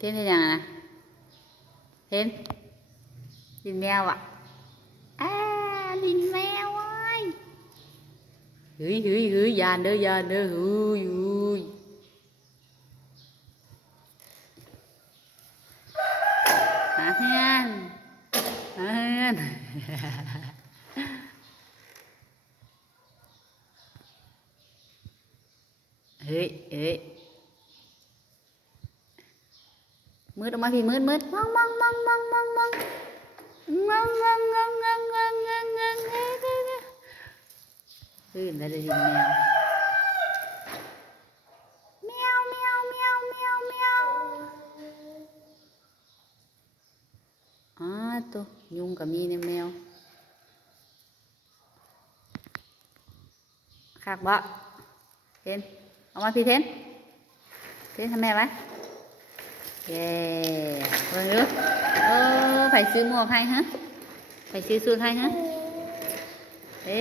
เห็นยังนะเห็นดินแมวอ่ะดินแมวไอ้เฮ้ยยานเด้อเฮ้ยหาเฮือนหาเฮือนเฮ้ยมืดออกมาพี่มืดมองตื่นแล้วได้ยินแมวตัวยุงกับมีเนี่ยแมวขากบ่เทนเอามาพี่เทนทำแม่ไว้เย้เบิ่งดูไผซื้อหมวกให้ฮะไผซื้อสูทให้ฮะเอ๊